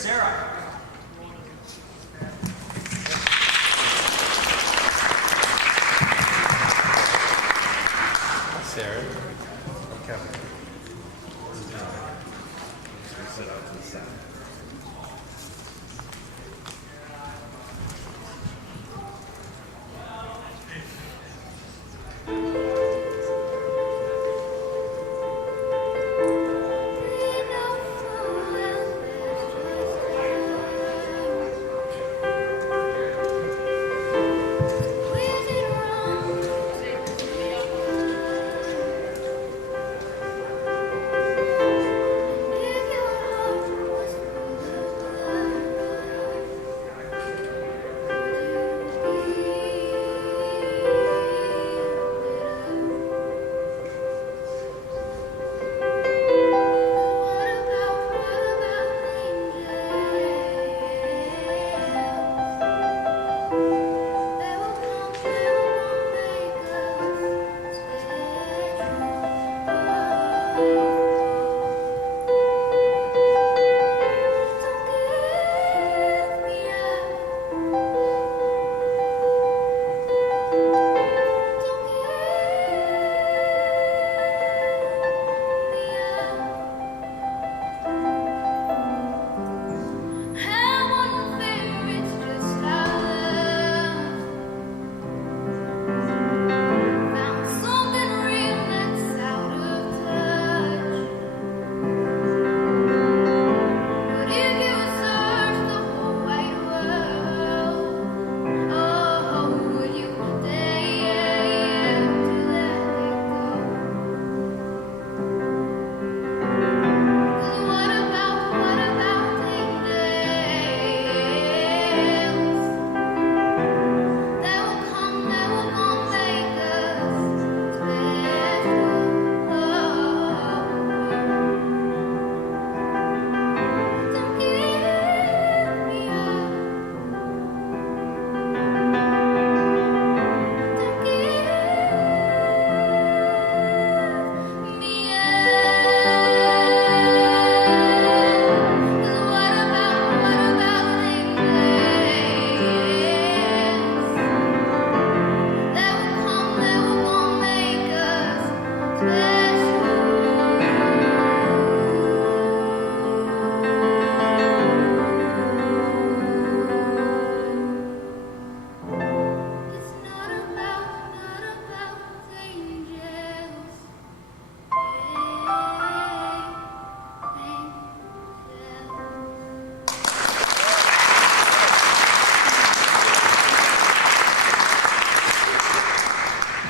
Sarah. Sarah. I'm Kevin. Sit out to the side.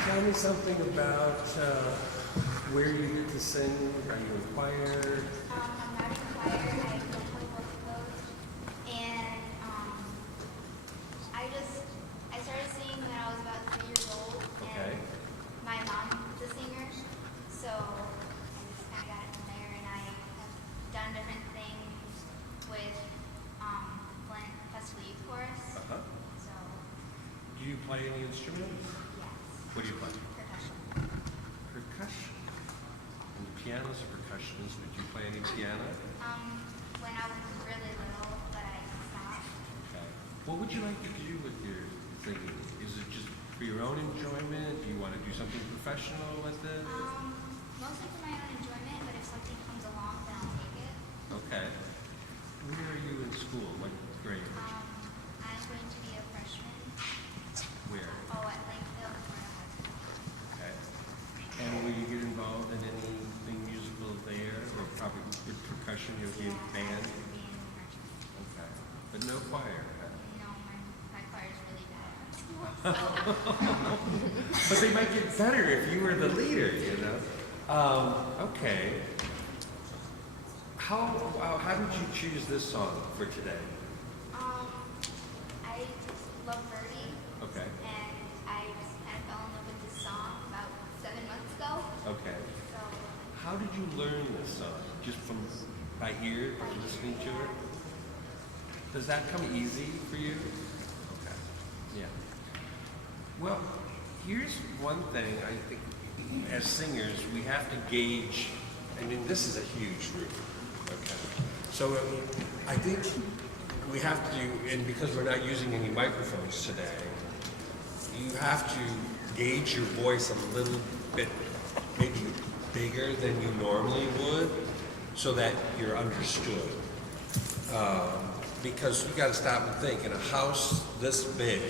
Tell me something about where you get to sing. Are you in choir? I'm not in choir. I don't play vocal coach. And I started singing when I was about 3 years old. Okay. And my mom's a singer. So I just kind of got it from there. And I have done different things with Flint Festival Youth Chorus. Uh-huh. So, Do you play any instruments? yes. What do you play? Percussion. Percussion. And piano's a percussionist. Did you play any piano? When I was really little, but I stopped. Okay. What would you like to do with your singing? Is it just for your own enjoyment? Do you want to do something professional with it? Mostly for my own enjoyment, but if something comes along, then I'll take it. Okay. Where are you in school? What grade? I'm going to be a freshman. Where? Oh, at Lakeville, Florida High School. Okay. And will you get involved in anything musical there? Or probably with percussion, you'll be in band? To be in marching band. Okay. But no choir? Huh? No, my choir is really bad. But they might get better if you were the leader, you know? Okay. How did you choose this song for today? I just love Birdie. Okay. And I just kind of fell in love with this song about 7 months ago. Okay. So, How did you learn this song? Just from by ear, by listening to it? Does that come easy for you? Okay. Yeah. Well, here's one thing I think as singers we have to gauge. I mean, this is a huge room. Okay. So I think we have to, and because we're not using any microphones today, you have to gauge your voice a little bit, maybe bigger than you normally would, so that you're understood. Because you got to stop and think. In a house this big,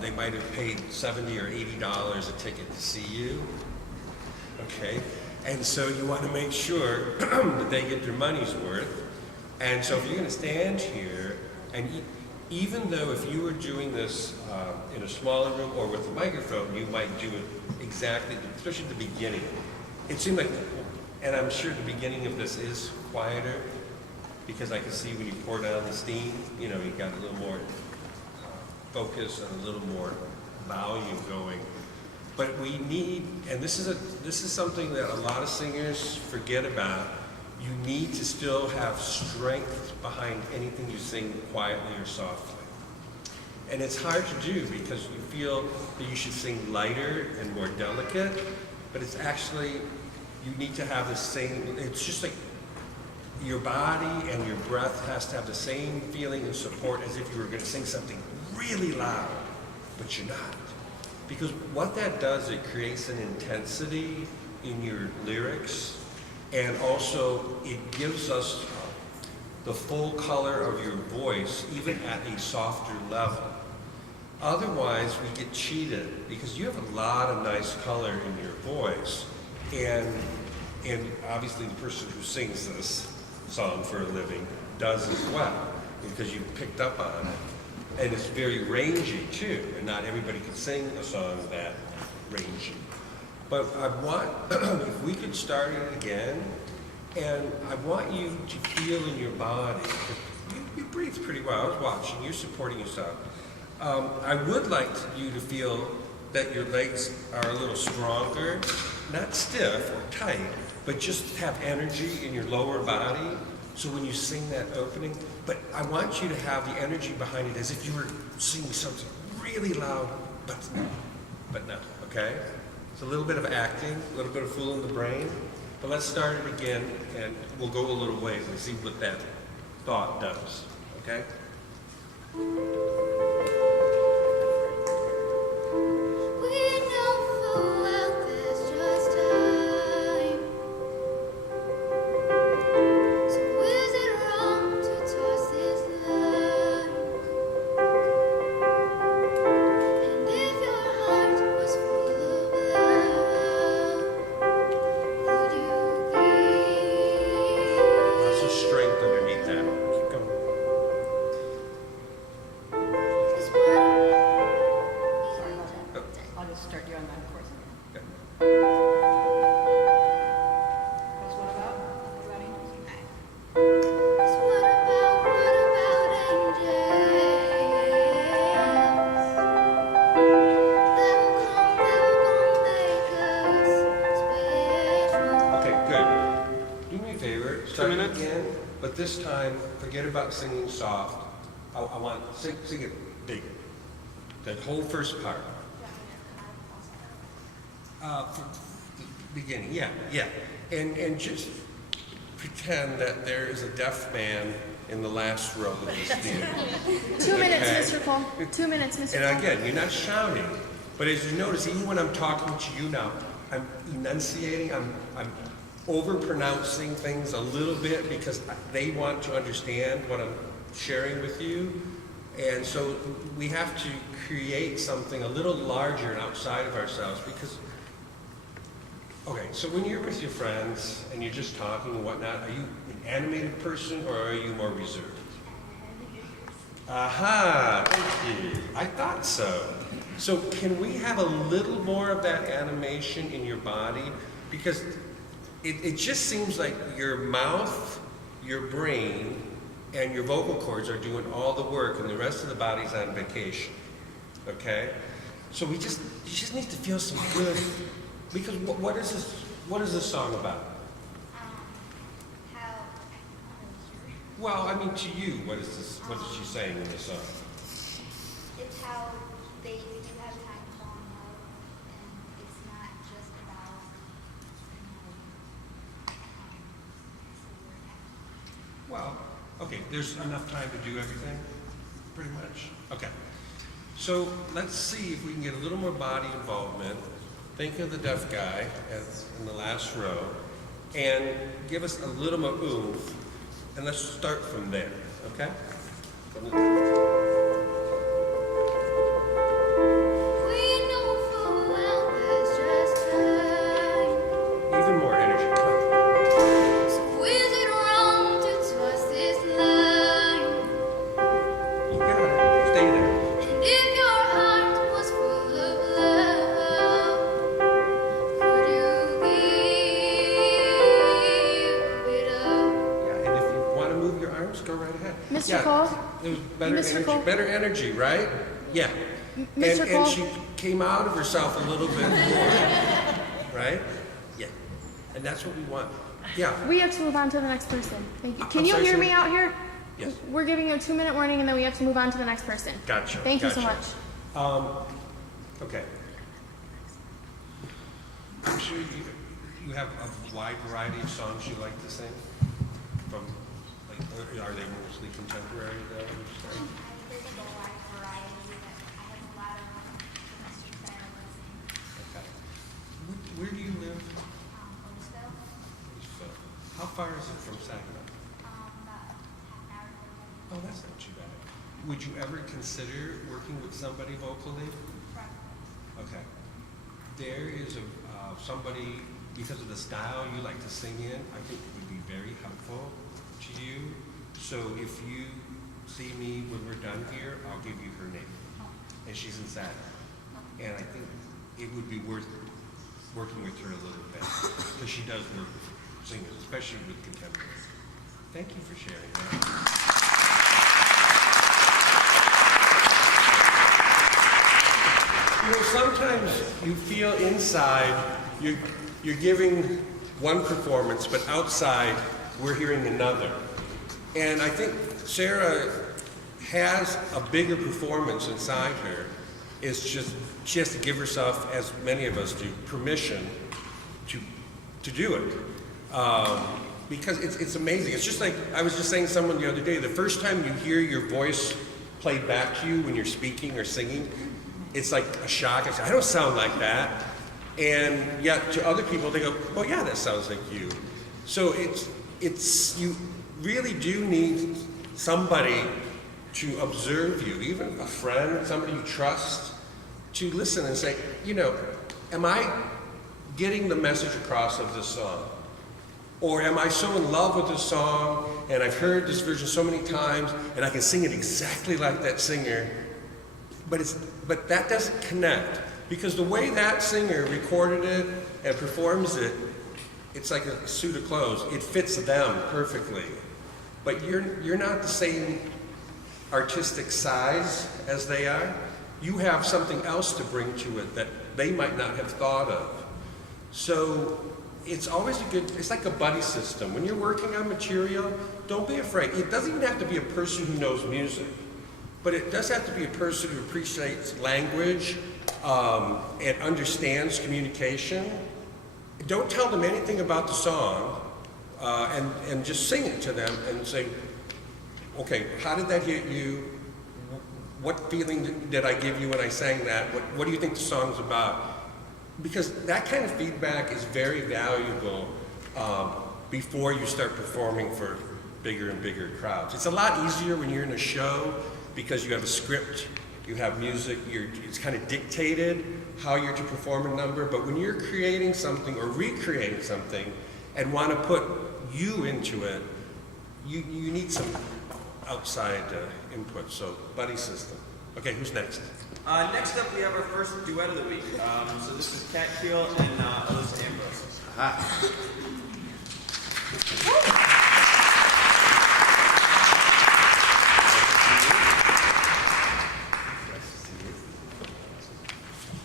they might have paid $70 or $80 a ticket to see you. Okay, and so you want to make sure that they get their money's worth. And so if you're going to stand here, and even though if you were doing this in a smaller room or with a microphone, you might do it exactly, especially at the beginning. It seemed like, and I'm sure the beginning of this is quieter, because I can see when you pour down the steam, you know, you got a little more focus and a little more volume going. But we need, and this is something that a lot of singers forget about. You need to still have strength behind anything you sing quietly or softly. And it's hard to do because you feel that you should sing lighter and more delicate, but it's actually, you need to have the same, it's just like your body and your breath has to have the same feeling and support as if you were going to sing something really loud, but you're not. Because what that does, it creates an intensity in your lyrics, and also it gives us the full color of your voice, even at a softer level. Otherwise, we get cheated, because you have a lot of nice color in your voice, and obviously the person who sings this song for a living does as well, because you picked up on it. And it's very rangy too, and not everybody can sing a song that rangy. But I want, if we could start it again, and I want you to feel in your body, you breathe pretty well, I was watching, you're supporting yourself. I would like you to feel that your legs are a little stronger, not stiff or tight, but just have energy in your lower body. So when you sing that opening, but I want you to have the energy behind it as if you were singing something really loud, but no, okay? It's a little bit of acting, a little bit of fooling the brain, but let's start it again, and we'll go a little ways and see what that thought does, okay? But this time, forget about singing soft. I want sing it big. That whole first part. For the beginning, yeah. And just pretend that there is a deaf man in the last row of this theater. 2 minutes, Mr. Cole. 2 minutes, Mr. Cole. And again, you're not shouting, but as you notice, even when I'm talking to you now, I'm enunciating, I'm over-pronouncing things a little bit because they want to understand what I'm sharing with you. And so we have to create something a little larger and outside of ourselves because, okay, so when you're with your friends and you're just talking and whatnot, are you an animated person or are you more reserved? Aha, thank you. I thought so. So can we have a little more of that animation in your body? Because it just seems like your mouth, your brain, and your vocal cords are doing all the work and the rest of the body's on vacation, okay? So you just need to feel some good, because what is this song about? How, Well, I mean, to you, what is she saying in this song? it's how they do have time to fall in love, and it's not just about, there's enough time to do everything? Pretty much? Okay. So let's see if we can get a little more body involvement. Think of the deaf guy as in the last row and give us a little more oomph, and let's start from there, okay? We know full well there's just time. Even more energy. Come on. So is it wrong to trust this line? You got it. Stay there. And if your heart was full of love, could you give it up? Yeah, and if you want to move your arms, go right ahead. Mr. Yeah, Cole? it was better Mr. energy. Cole? Better energy, right? Yeah. Mr. And Cole? she came out of herself a little bit more, right? Yeah. And that's what we want. Yeah. We have to move on to the next person. Thank you. I'm Can you sorry, hear sir? me out here? Yes. We're giving you a 2-minute warning and then we have to move on to the next person. Gotcha. Thank you so gotcha. much. Okay. I'm sure you have a wide variety of songs you like to sing. From, like, are they mostly contemporary though? would you say? There's like a wide variety, but I have a lot of different streets that I listen. Okay. Where do you live? Otisville, So, how far is it from Saginaw? about half an hour. Oh, that's not too bad. Would you ever consider working with somebody vocally? Okay. There is somebody, because of the style you like to sing in, I think would be very helpful to you. So if you see me when we're done here, I'll give you her name. And she's in Saturn. And I think it would be worth working with her a little bit, because she does work with singers, especially with contemporary. Thank you for sharing that. You know, sometimes you feel inside you're giving one performance, but outside we're hearing another. And I think Sarah has a bigger performance inside her. It's just she has to give herself, as many of us do, permission to do it. Because it's amazing. It's just like I was just saying to someone the other day, the first time you hear your voice played back to you when you're speaking or singing, it's like a shock. It's, I don't sound like that. And yet to other people, they go, oh yeah, that sounds like you. So it's you really do need somebody to observe you, even a friend, somebody you trust, to listen and say, you know, am I getting the message across of this song? Or am I so in love with this song and I've heard this version so many times and I can sing it exactly like that singer, but that doesn't connect, because the way that singer recorded it and performs it, it's like a suit of clothes. It fits them perfectly. But you're not the same artistic size as they are. You have something else to bring to it that they might not have thought of. So it's always it's like a buddy system. When you're working on material, don't be afraid. It doesn't even have to be a person who knows music, but it does have to be a person who appreciates language and understands communication. Don't tell them anything about the song, and just sing it to them and say, okay, how did that hit you? What feeling did I give you when I sang that? What do you think the song's about? Because that kind of feedback is very valuable before you start performing for bigger and bigger crowds. It's a lot easier when you're in a show because you have a script, you have music, it's kind of dictated how you're to perform a number, but when you're creating something or recreating something and want to put you into it, you need some outside input, so buddy system. Okay, who's next? Next up, we have our first duet of the week. So this is Kat Keel and Alyssa Ambrose. Aha.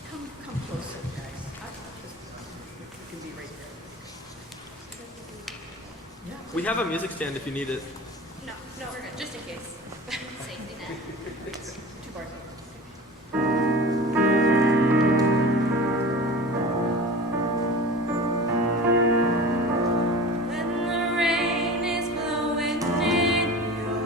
Come closer, guys. You can be right there. We have a music stand if you need it. No, we're good, just in case. Safety net. 2 bars. When the rain is blowing in your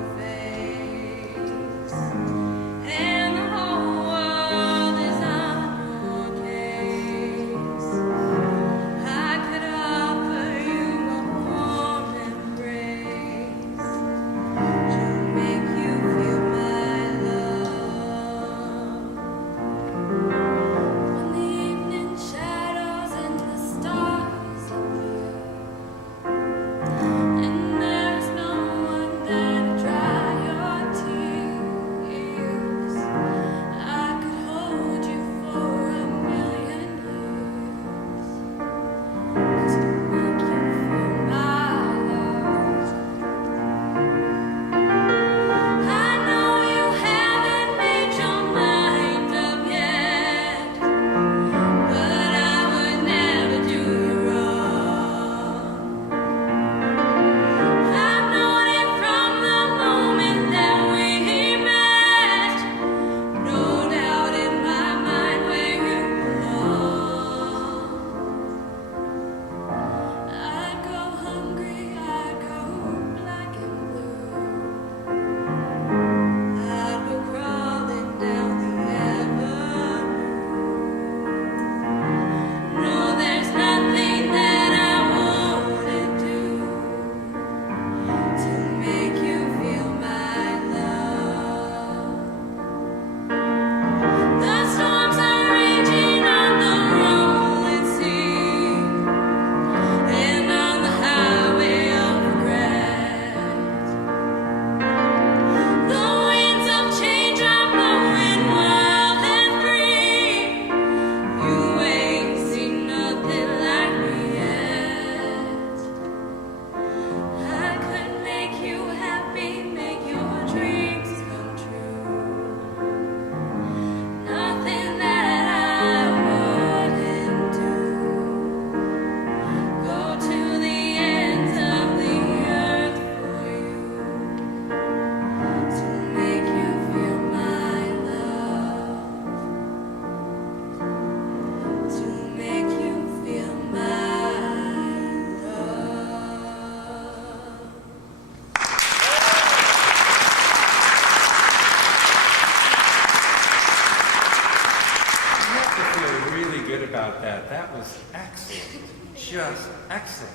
about that. That was excellent, just excellent.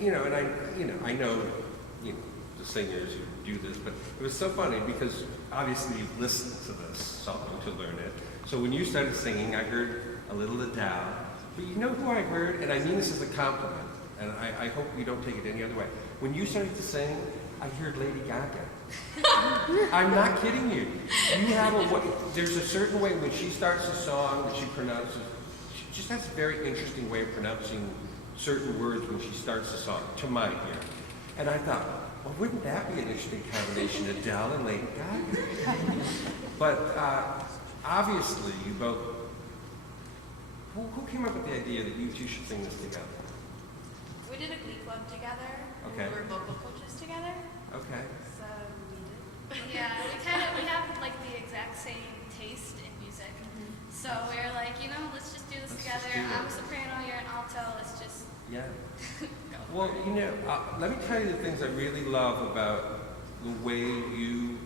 And I know, the singers who do this, but it was so funny because obviously you've listened to this song to learn it. So when you started singing, I heard a little Adele. But you know who I heard, and I mean this as a compliment, and I hope you don't take it any other way. When you started to sing, I heard Lady Gaga. I'm not kidding you. You have there's a certain way when she starts a song that she pronounces, she just has a very interesting way of pronouncing certain words when she starts a song, to my ear. And I thought, well, wouldn't that be an interesting combination, Adele and Lady Gaga? But obviously, you both, who came up with the idea that you two should sing this together? We did a glee club together. Okay. And we were vocal coaches together. Okay. So we did. Yeah, we have like the exact same taste in music. So we were like, let's just do this Let's together. just do it. I'm a soprano, you're an alto. Let's just Yeah. go. Well, let me tell you the things I really love about the way you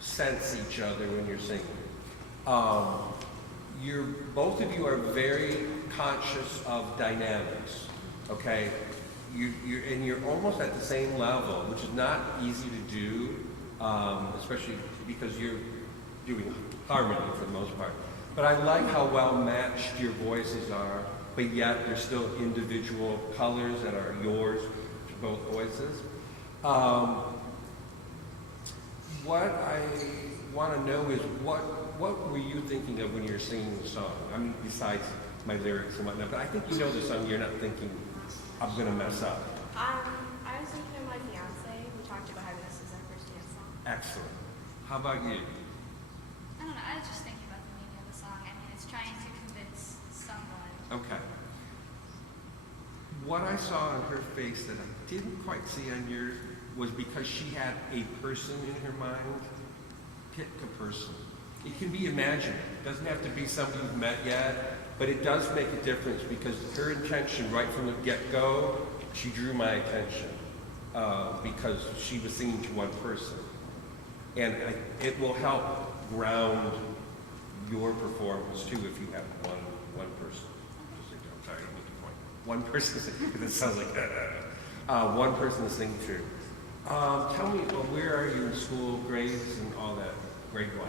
sense each other when you're singing. Both of you are very conscious of dynamics, okay? You're almost at the same level, which is not easy to do, especially because you're doing harmony for the most part. But I like how well matched your voices are, but yet there's still individual colors that are yours to both voices. What I want to know is what were you thinking of when you were singing the song? I mean, besides my lyrics and whatnot, but I think you know the song, you're not thinking, I'm going to mess up. I was thinking of my fiance. We talked about having this as our first dance song. Excellent. How about you? I don't know. I was just thinking about the meaning of the song. I mean, it's trying to convince someone. Okay. What I saw on her face that I didn't quite see on yours was because she had a person in her mind. Pick a person. It can be imaginary. It doesn't have to be somebody you've met yet, but it does make a difference because her intention right from the get-go, she drew my attention because she was singing to one person. And it will help ground your performance too if you have one person. I'm sorry, I didn't make a point. One person, because it sounds like one person to sing to. Tell me, where are you in school, grades, and all that, grade-wise?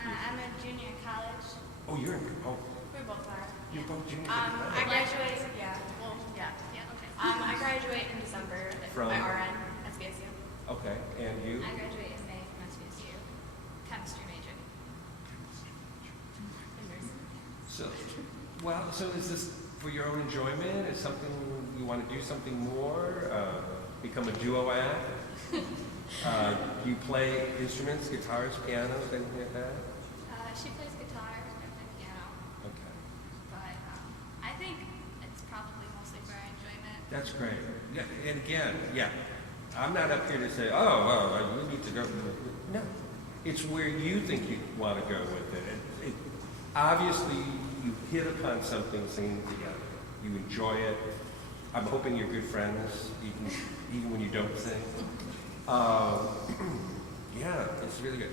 I'm a junior in college. Oh, We both are. you're both juniors. I graduate. Yeah. Well, yeah. Yeah, okay. I graduate in December From? my RN at SBSU. Okay, and you? I graduate in May from SVSU. Chemistry major. So is this for your own enjoyment? Is something you want to do something more? Become a duo act? Do you play instruments, guitars, pianos, anything like that? She plays guitar, I play piano. Okay, But I think it's probably mostly for our enjoyment. that's great. Yeah, and again, yeah, I'm not up here to say, oh, well, you need to go. No, it's where you think you want to go with it. Obviously, you hit upon something singing together. You enjoy it. I'm hoping you're good friends, even when you don't sing. Yeah, it's really good.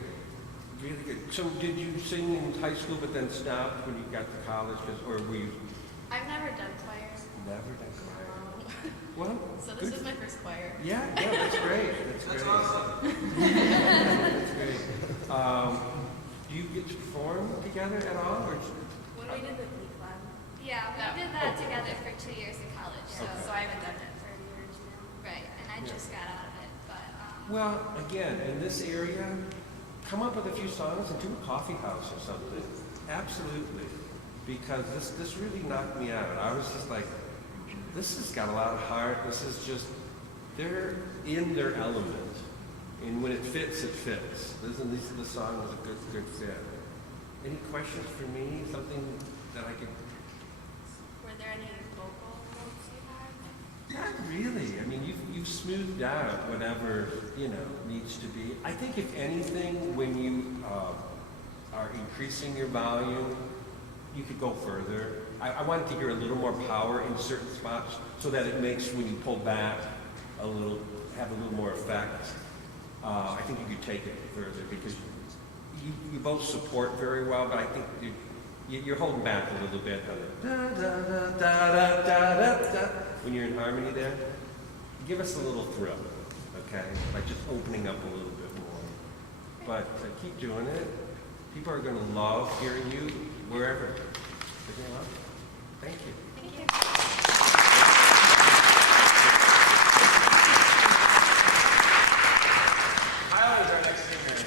Really good. So did you sing in high school but then stopped when you got to college? Or were you I've never done choir. never done choir? Well, So this good. is my first choir. Yeah, that's great. That's great. awesome. That's great. Do you get to perform together at all? Or When we did the glee club. Yeah, we did that together for 2 years in college. So, Okay. So I haven't done it for years now. right, and I just got out of it. But well, again, in this area, come up with a few songs and do a coffee house or something. Absolutely. Because this really knocked me out. I was just like, this has got a lot of heart. This is just, they're in their element. And when it fits, it fits. The song was a good fit. Any questions for me? Something that I could... Were there any vocal notes you had? Not really. I mean, you've smoothed out whatever, needs to be. I think if anything, when you are increasing your volume, you could go further. I wanted to hear a little more power in certain spots so that it makes, when you pull back, have a little more effect. I think you could take it further because you both support very well, but I think you're holding back a little bit on the da da da da da da da da. When you're in harmony there, give us a little thrill, okay? Like just opening up a little bit more. But keep doing it. People are going to love hearing you wherever. They're going to love it. Thank you. Thank you. Tyler is our next singer.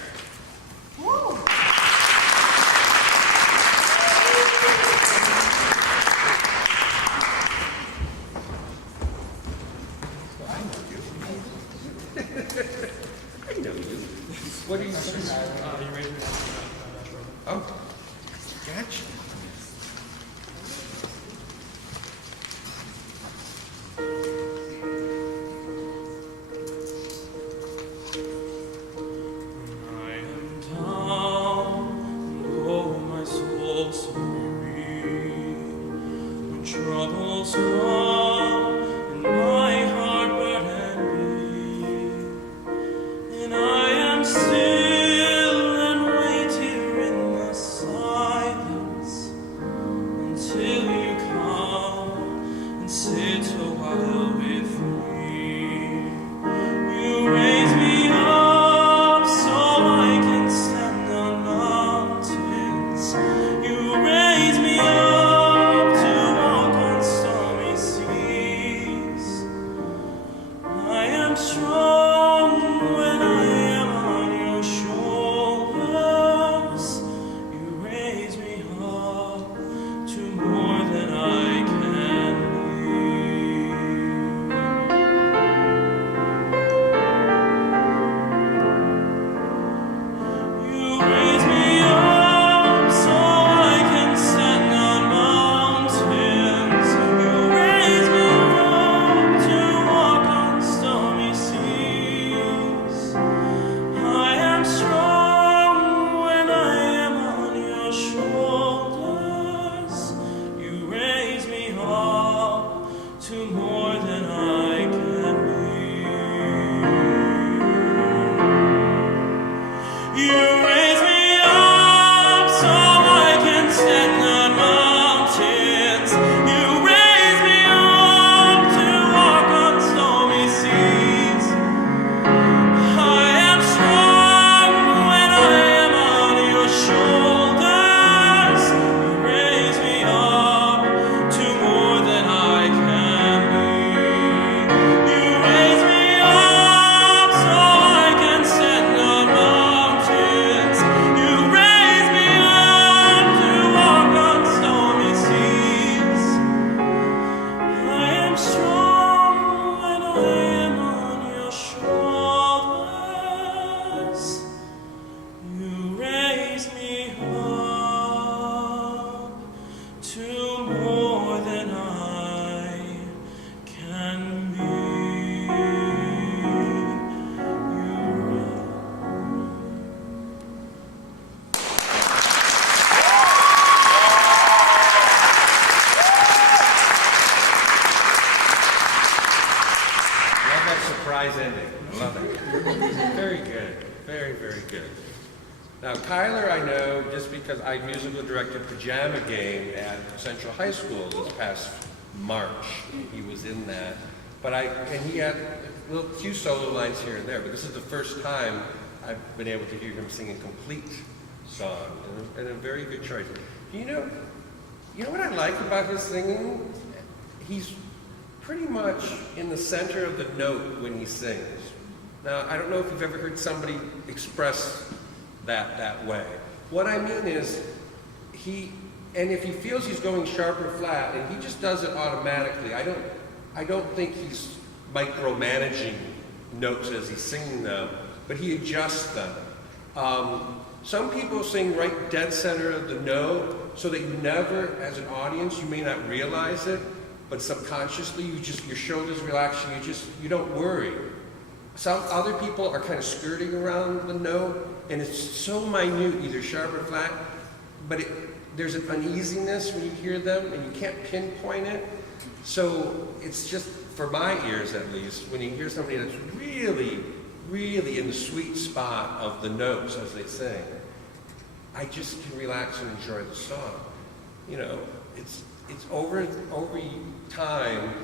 I know you. What are you singing? Oh, gotcha. I am down, and oh, my soul so weary. When troubles come, and my heart burden be, and I am still and wait here in the silence until you come and sit a while with me. You raise me up so I can stand on mountains. You raise me up to walk on stormy seas. I am strong when I am on your shoulders. You raise me up to more than I can be. You raise me up so I can stand on mountains. You raise me up to walk on stormy seas. I am strong when I am on your shoulders. You raise me up to more than I can be. You raise me up so I can stand on mountains. You raise me up to walk on stormy seas. I am strong when I am on your shoulders. You raise me up to more than I can be. You raise me up so I can stand on mountains. You raise me up to walk on stormy seas. I am strong when I am on your shoulders. You raise me up to more than I can be. Love that surprise ending. I love it. Very good. Very, very good. Now, Kyler, I know just because I musical directed Pajama Game at Central High School this past March. He was in that. And he had a few solo lines here and there, but this is the first time I've been able to hear him sing a complete song, and a very good choice. You know what I like about his singing? He's pretty much in the center of the note when he sings. Now, I don't know if you've ever heard somebody express that way. What I mean is, if he feels he's going sharp or flat, and he just does it automatically, I don't think he's micromanaging notes as he's singing them, but he adjusts them. Some people sing right dead center of the note, so that you never, as an audience, you may not realize it, but subconsciously, your shoulders relax, and you don't worry. Some other people are kind of skirting around the note, and it's so minute, either sharp or flat, but there's an uneasiness when you hear them, and you can't pinpoint it. So it's just, for my ears at least, when you hear somebody that's really, really in the sweet spot of the notes as they sing, I just can relax and enjoy the song. you know, it's over time.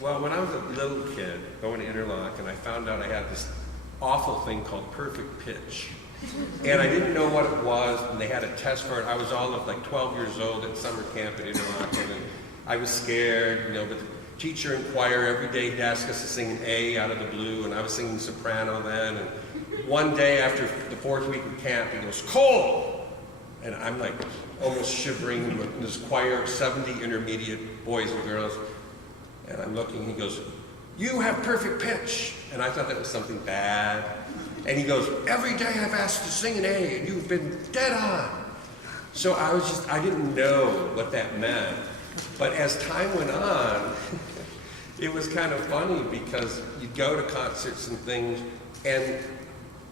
Well, when I was a little kid going to Interlochen, I found out I had this awful thing called perfect pitch. And I didn't know what it was, and they had a test for it. I was all of like 12 years old at summer camp at Interlochen, and I was scared, you know, but the teacher in choir every day he'd ask us to sing an A out of the blue, and I was singing soprano then, and one day after the 4th week of camp, he goes, "Cole!" And I'm like almost shivering in this choir of 70 intermediate boys and girls. And I'm looking, he goes, "You have perfect pitch." And I thought that was something bad. And he goes, "Every day I've asked to sing an A, and you've been dead on." So I didn't know what that meant. But as time went on, it was kind of funny because you'd go to concerts and things, and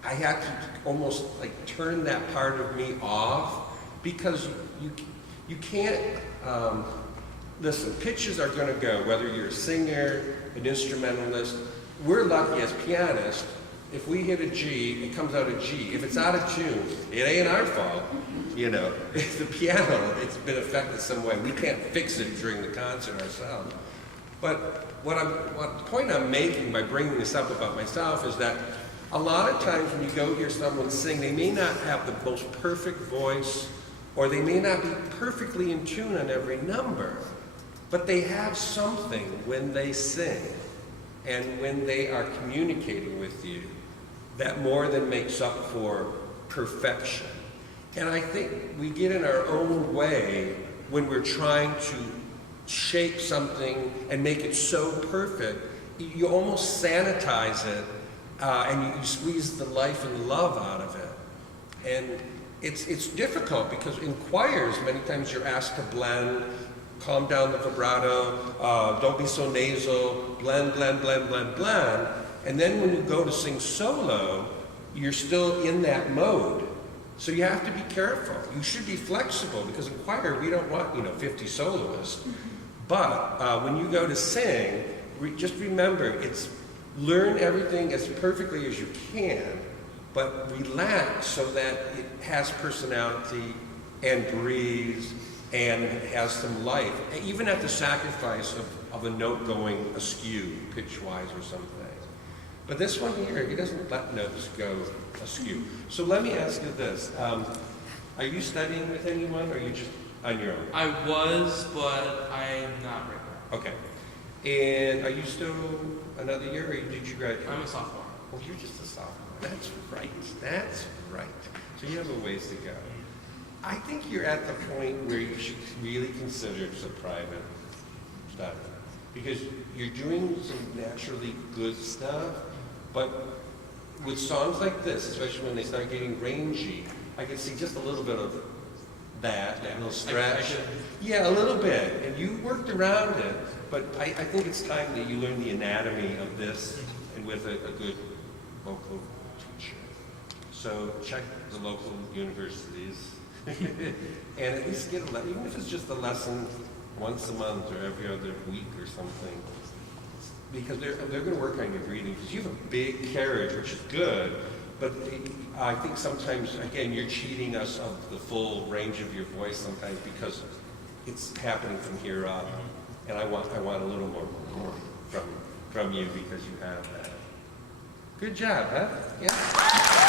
I had to almost like turn that part of me off because you can't, listen, pitches are going to go, whether you're a singer, an instrumentalist. We're lucky as pianists, if we hit a G, it comes out a G. If it's out of tune, it ain't our fault, you know. It's the piano, it's been affected some way. We can't fix it during the concert ourselves. But the point I'm making by bringing this up about myself is that a lot of times when you go hear someone sing, they may not have the most perfect voice, or they may not be perfectly in tune on every number, but they have something when they sing and when they are communicating with you that more than makes up for perfection. And I think we get in our own way when we're trying to shape something and make it so perfect, you almost sanitize it and you squeeze the life and love out of it. And it's difficult because in choirs, many times you're asked to blend, calm down the vibrato, don't be so nasal, blend, blend, blend, blend, blend. And then when you go to sing solo, you're still in that mode. So you have to be careful. You should be flexible because in choir, we don't want, 50 soloists. But when you go to sing, just remember, it's learn everything as perfectly as you can, but relax so that it has personality and breathes and has some life, even at the sacrifice of a note going askew, pitch-wise or something. But this one here, he doesn't let notes go askew. So let me ask you this. Are you studying with anyone, or are you just on your own? I was, but I'm not right now. Okay. And are you still another year, or did you graduate? I'm a sophomore. Oh, you're just a sophomore. That's right. That's right. So you have a ways to go. I think you're at the point where you should really consider it as a private study. Because you're doing some naturally good stuff, but with songs like this, especially when they start getting rangy, I can see just a little bit of that, a little stretch. Yeah, a little bit. And you worked around it, but I think it's time that you learn the anatomy of this and with a good vocal teacher. So check the local universities and at least get even if it's just a lesson once a month or every other week or something, because they're going to work on your breathing, because you have a big carriage, which is good, but I think sometimes, again, you're cheating us of the full range of your voice sometimes because it's happening from here up, and I want a little more from you because you have that. Good job, huh? Yeah.